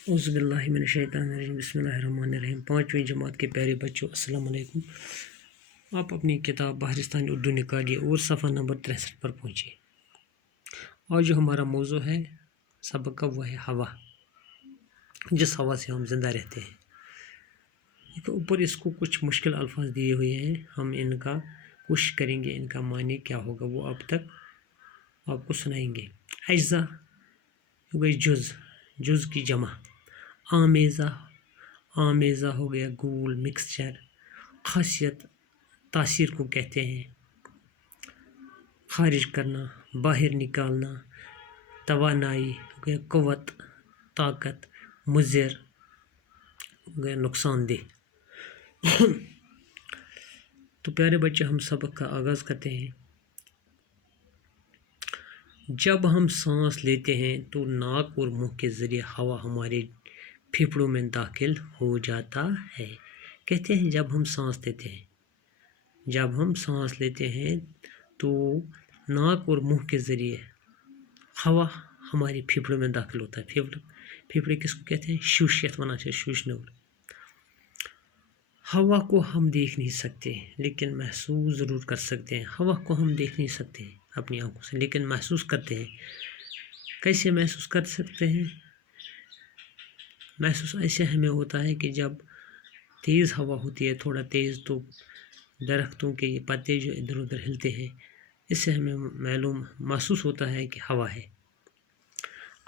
اعوذ باللہ من الشیطان الرجیم بسم اللہ الرحمن الرحیم 5ویں جماعت کے پیارے بچوں السلام علیکم۔ آپ اپنی کتاب بہارستانی اردو نکالیے اور صفحہ نمبر 63 پر پہنچیے۔ آج جو ہمارا موضوع ہے سبق کا وہ ہے ہوا، جس ہوا سے ہم زندہ رہتے ہیں۔ اوپر اس کو کچھ مشکل الفاظ دیے ہوئے ہیں، ہم ان کا کوشش کریں گے ان کا معنی کیا ہوگا وہ اب تک آپ کو سنائیں گے۔ اجزا ہو گئی جز کی جمع، آمیزہ ہو گیا گول مکسچر، خاصیت تاثیر کو کہتے ہیں، خارج کرنا باہر نکالنا، توانائی ہو گیا قوت طاقت، مضر ہو گیا نقصان دہ۔ تو پیارے بچے ہم سبق کا آغاز کرتے ہیں۔ جب ہم سانس لیتے ہیں تو ناک اور منہ کے ذریعے ہوا ہمارے پھیپھڑوں میں داخل ہو جاتا ہے۔ کہتے ہیں جب ہم سانس لیتے ہیں تو ناک اور منہ کے ذریعے ہوا ہمارے پھیپھڑوں میں داخل ہوتا ہے۔ پھیپھڑے کس کو کہتے ہیں؟ شوشیت ونا سے شوشنور۔ ہوا کو ہم دیکھ نہیں سکتے لیکن محسوس ضرور کر سکتے ہیں۔ ہوا کو ہم دیکھ نہیں سکتے اپنی آنکھوں سے لیکن محسوس کرتے ہیں۔ کیسے محسوس کر سکتے ہیں؟ محسوس ایسے ہمیں ہوتا ہے کہ جب تیز ہوا ہوتی ہے تھوڑا تیز تو درختوں کے یہ پتے جو ادھر ادھر ہلتے ہیں، اس سے ہمیں محسوس ہوتا ہے کہ ہوا ہے۔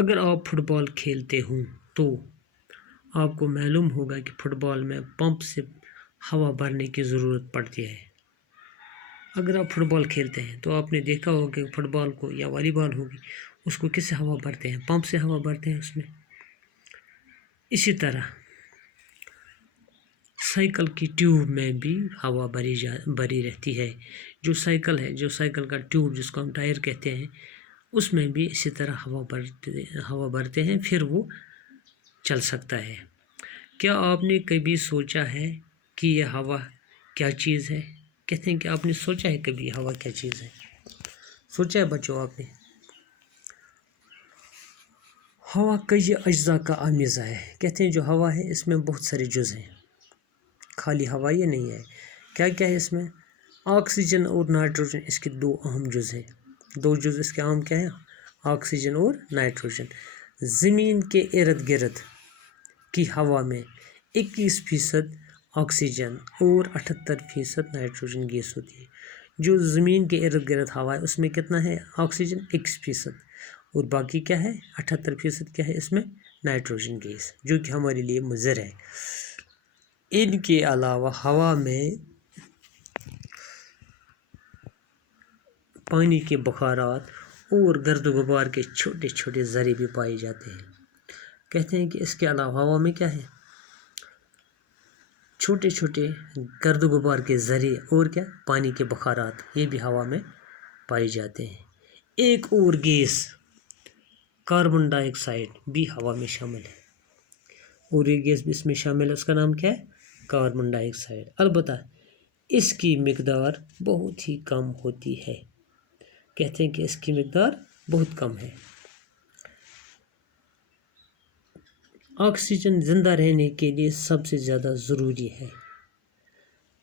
اگر آپ فٹ بال کھیلتے ہوں تو آپ کو معلوم ہوگا کہ فٹ بال میں پمپ سے ہوا بھرنے کی ضرورت پڑتی ہے۔ اگر آپ فٹ بال کھیلتے ہیں تو آپ نے دیکھا ہوگا کہ فٹ بال کو یا والی بال ہوگی اس کو کس سے ہوا بھرتے ہیں؟ پمپ سے ہوا بھرتے ہیں اس میں۔ اسی طرح سائیکل کی ٹیوب میں بھی ہوا بھری رہتی ہے۔ جو سائیکل کا ٹیوب جس کو ہم ٹائر کہتے ہیں اس میں بھی اسی طرح ہوا بھرتے ہیں پھر وہ چل سکتا ہے۔ کیا آپ نے کبھی سوچا ہے کہ یہ ہوا کیا چیز ہے؟ کہتے ہیں کہ آپ نے سوچا ہے کبھی ہوا کیا چیز ہے؟ سوچا ہے بچوں آپ نے؟ ہوا کئی اجزاء کا آمیزہ ہے۔ کہتے ہیں جو ہوا ہے اس میں بہت سارے جز ہیں، خالی ہوا یہ نہیں ہے۔ کیا کیا ہے اس میں؟ آکسیجن اور نائٹروجن اس کے دو اہم جز ہیں۔ دو جز اس کے عام کیا ہیں؟ آکسیجن اور نائٹروجن۔ زمین کے ارد گرد کی ہوا میں 21% آکسیجن اور 78% نائٹروجن گیس ہوتی ہے۔ جو زمین کے ارد گرد ہوا ہے اس میں کتنا ہے آکسیجن؟ 21%، اور باقی کیا ہے 78% کیا ہے اس میں؟ نائٹروجن گیس، جو کہ ہمارے لیے مضر ہے۔ ان کے علاوہ ہوا میں پانی کے بخارات اور گرد و غبار کے چھوٹے چھوٹے ذرے بھی پائے جاتے ہیں۔ کہتے ہیں کہ اس کے علاوہ ہوا میں کیا ہے؟ چھوٹے چھوٹے گرد و غبار کے ذرے اور کیا پانی کے بخارات، یہ بھی ہوا میں پائے جاتے ہیں۔ ایک اور گیس کاربن ڈائی آکسائڈ بھی ہوا میں شامل ہے، اور یہ گیس بھی اس میں شامل ہے، اس کا نام کیا ہے؟ کاربن ڈائی آکسائڈ۔ البتہ اس کی مقدار بہت ہی کم ہوتی ہے۔ کہتے ہیں کہ اس کی مقدار بہت کم ہے۔ آکسیجن زندہ رہنے کے لیے سب سے زیادہ ضروری ہے۔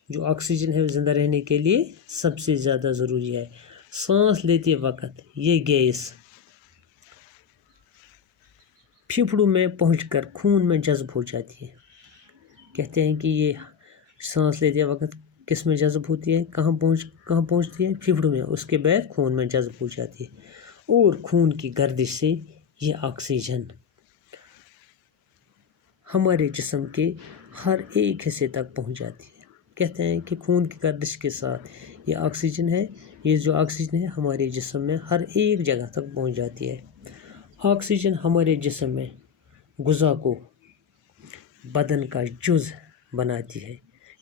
جو آکسیجن ہے وہ زندہ رہنے کے لیے سب سے زیادہ ضروری ہے۔ سانس لیتے وقت یہ گیس پھیپھڑوں میں پہنچ کر خون میں جذب ہو جاتی ہے۔ کہتے ہیں کہ یہ سانس لیتے وقت کس میں جذب ہوتی ہے؟ کہاں پہنچتی ہے؟ پھیپھڑوں میں، اس کے بعد خون میں جذب ہو جاتی ہے، اور خون کی گردش سے یہ آکسیجن ہمارے جسم کے ہر ایک حصے تک پہنچ جاتی ہے۔ کہتے ہیں کہ خون کی گردش کے ساتھ یہ آکسیجن ہے، یہ جو آکسیجن ہے ہمارے جسم میں ہر ایک جگہ تک پہنچ جاتی ہے۔ آکسیجن ہمارے جسم میں غذا کو بدن کا جز بناتی ہے۔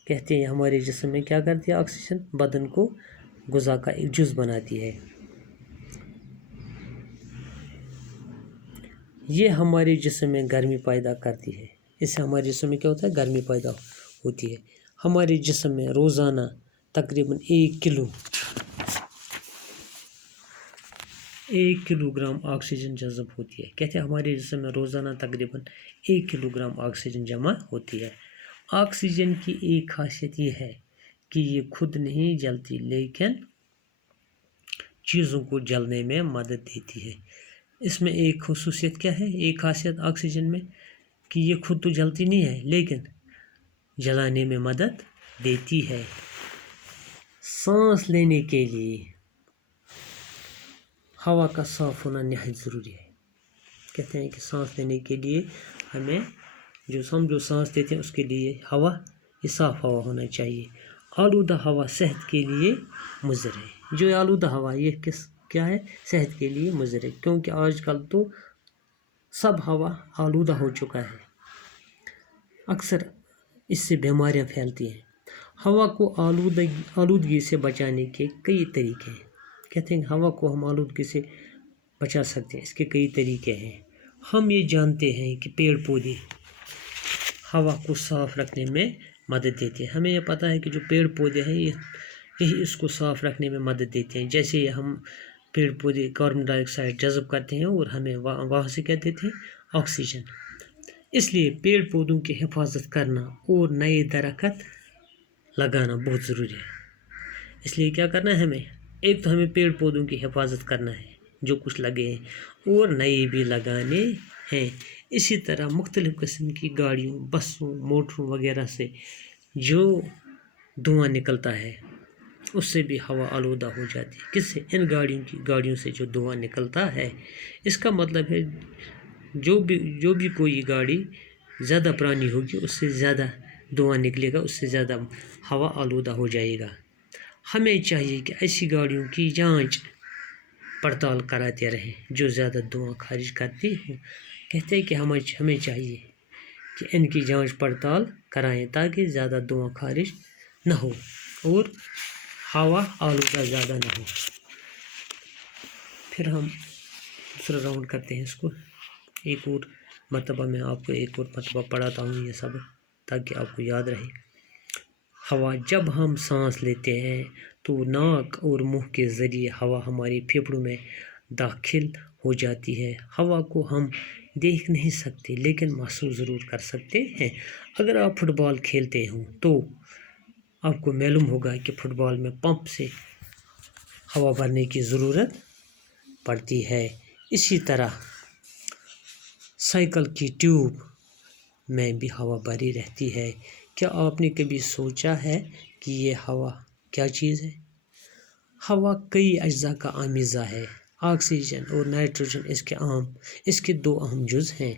کہتے ہیں ہمارے جسم میں کیا کرتی ہے آکسیجن؟ بدن کو غذا کا ایک جز بناتی ہے۔ یہ ہمارے جسم میں گرمی پیدا کرتی ہے۔ اس سے ہمارے جسم میں کیا ہوتا ہے؟ گرمی پیدا ہوتی ہے۔ ہمارے جسم میں روزانہ تقریباً 1 کلو 1 کلو گرام آکسیجن جذب ہوتی ہے. کہتے ہیں ہمارے جسم میں روزانہ تقریباً 1 کلو گرام آکسیجن جمع ہوتی ہے. آکسیجن کی ایک خاصیت یہ ہے کہ یہ خود نہیں جلتی لیکن چیزوں کو جلنے میں مدد دیتی ہے. اس میں ایک خصوصیت کیا ہے؟ ایک خاصیت آکسیجن میں کہ یہ خود تو جلتی نہیں ہے لیکن جلانے میں مدد دیتی ہے. سانس لینے کے لیے ہوا کا صاف ہونا نہایت ضروری ہے. کہتے ہیں کہ سانس لینے کے لیے ہمیں جو سانس لیتے ہیں اس کے لیے ہوا یہ صاف ہوا ہونا چاہیے. آلودہ ہوا صحت کے لیے مضر ہے. جو آلودہ ہوا یہ کیا ہے؟ صحت کے لیے مضر ہے، کیونکہ آج کل تو سب ہوا آلودہ ہو چکا ہے. اکثر اس سے بیماریاں پھیلتی ہیں. ہوا کو آلودگی سے بچانے کے کئی طریقے ہیں. کہتے ہیں ہوا کو ہم آلودگی سے بچا سکتے ہیں. اس کے کئی طریقے ہیں. ہم یہ جانتے ہیں کہ پیڑ پودے ہوا کو صاف رکھنے میں مدد دیتے ہیں. ہمیں یہ پتہ ہے کہ جو پیڑ پودے ہیں یہی اس کو صاف رکھنے میں مدد دیتے ہیں. جیسے ہم پیڑ پودے کاربن ڈائی آکسائڈ جذب کرتے ہیں اور ہمیں وہاں سے کیا دیتے ہیں؟ آکسیجن. اس لیے پیڑ پودوں کی حفاظت کرنا اور نئے درخت لگانا بہت ضروری ہے. اس لیے کیا کرنا ہے ہمیں؟ ایک تو ہمیں پیڑ پودوں کی حفاظت کرنا ہے جو کچھ لگے ہیں اور نئے بھی لگانے ہیں. اسی طرح مختلف قسم کی گاڑیوں، بسوں، موٹروں وغیرہ سے جو دھواں نکلتا ہے اس سے بھی ہوا آلودہ ہو جاتی ہے. کس سے؟ ان گاڑیوں سے جو دھواں نکلتا ہے. اس کا مطلب ہے جو بھی کوئی گاڑی زیادہ پرانی ہوگی اس سے زیادہ دھواں نکلے گا، اس سے زیادہ ہوا آلودہ ہو جائے گا. ہمیں چاہیے کہ ایسی گاڑیوں کی جانچ پڑتال کراتے رہیں جو زیادہ دھواں خارج کرتی ہوں. کہتے ہیں کہ ہمیں چاہیے کہ ان کی جانچ پڑتال کرائیں تاکہ زیادہ دھواں خارج نہ ہو اور ہوا آلودہ زیادہ نہ ہو. پھر ہم دوسرا راؤنڈ کرتے ہیں اس کو. ایک اور مرتبہ میں آپ کو ایک اور مرتبہ پڑھاتا ہوں یہ سب تاکہ آپ کو یاد رہے. ہوا جب ہم سانس لیتے ہیں تو ناک اور منہ کے ذریعے ہوا ہمارے پھیپھڑوں میں داخل ہو جاتی ہے. ہوا کو ہم دیکھ نہیں سکتے لیکن محسوس ضرور کر سکتے ہیں. اگر آپ فٹ بال کھیلتے ہوں تو آپ کو معلوم ہوگا کہ فٹ بال میں پمپ سے ہوا بھرنے کی ضرورت پڑتی ہے. اسی طرح سائیکل کی ٹیوب میں بھی ہوا بھری رہتی ہے. کیا آپ نے کبھی سوچا ہے کہ یہ ہوا کیا چیز ہے؟ ہوا کئی اجزاء کا آمیزہ ہے. آکسیجن اور نائٹروجن اس کے دو اہم جز ہیں.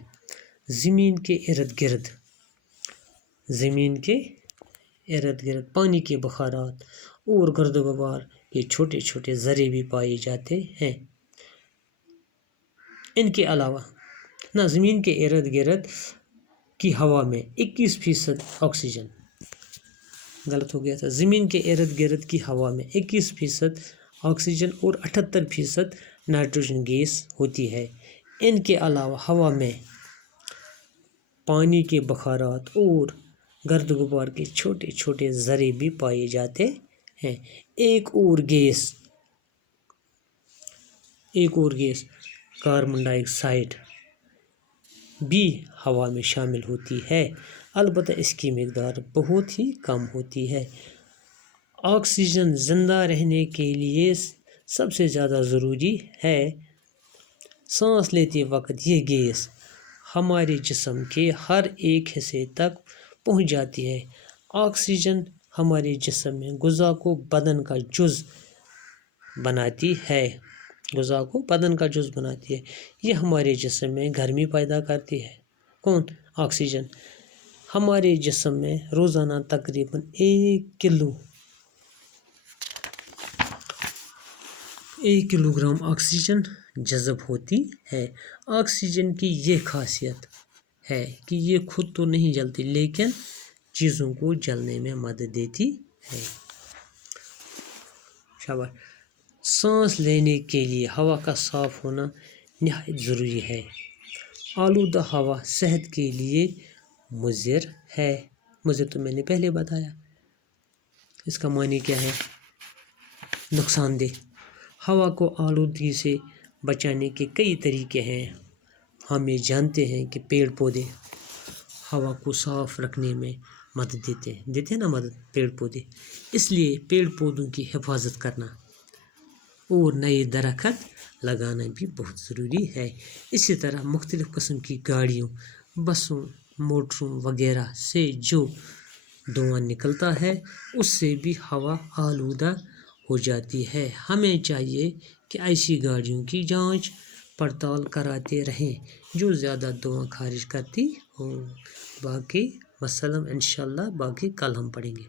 زمین کے ارد گرد پانی کے بخارات اور گرد و غبار کے چھوٹے چھوٹے ذرے بھی پائے جاتے ہیں. ان کے علاوہ زمین کے ارد گرد کی ہوا میں 21% آکسیجن غلط ہو گیا تھا. زمین کے ارد گرد کی ہوا میں 21% آکسیجن اور 78% نائٹروجن گیس ہوتی ہے. ان کے علاوہ ہوا میں پانی کے بخارات اور گرد و غبار کے چھوٹے چھوٹے ذرے بھی پائے جاتے ہیں. ایک اور گیس کاربن ڈائی آکسائڈ بھی ہوا میں شامل ہوتی ہے، البتہ اس کی مقدار بہت ہی کم ہوتی ہے. آکسیجن زندہ رہنے کے لیے سب سے زیادہ ضروری ہے. سانس لیتے وقت یہ گیس ہمارے جسم کے ہر ایک حصے تک پہنچ جاتی ہے. آکسیجن ہمارے جسم میں غذا کو بدن کا جز بناتی ہے. یہ ہمارے جسم میں گرمی پیدا کرتی ہے. کون؟ آکسیجن. ہمارے جسم میں روزانہ تقریباً 1 کلو گرام آکسیجن جذب ہوتی ہے. آکسیجن کی یہ خاصیت ہے کہ یہ خود تو نہیں جلتی لیکن چیزوں کو جلنے میں مدد دیتی ہے. شاباش. سانس لینے کے لیے ہوا کا صاف ہونا نہایت ضروری ہے. آلودہ ہوا صحت کے لیے مضر ہے. مضر تو میں نے پہلے بتایا. اس کا معنی کیا ہے؟ نقصان دہ. ہوا کو آلودگی سے بچانے کے کئی طریقے ہیں. ہم یہ جانتے ہیں کہ پیڑ پودے ہوا کو صاف رکھنے میں مدد دیتے ہیں نا مدد پیڑ پودے. اس لیے پیڑ پودوں کی حفاظت کرنا اور نئے درخت لگانا بھی بہت ضروری ہے. اسی طرح مختلف قسم کی گاڑیوں، بسوں، موٹروں وغیرہ سے جو دھواں نکلتا ہے اس سے بھی ہوا آلودہ ہو جاتی ہے. ہمیں چاہیے کہ ایسی گاڑیوں کی جانچ پڑتال کراتے رہیں جو زیادہ دھواں خارج کرتی ہوں. باقی وسلام، انشاءاللہ باقی کل ہم پڑھیں گے.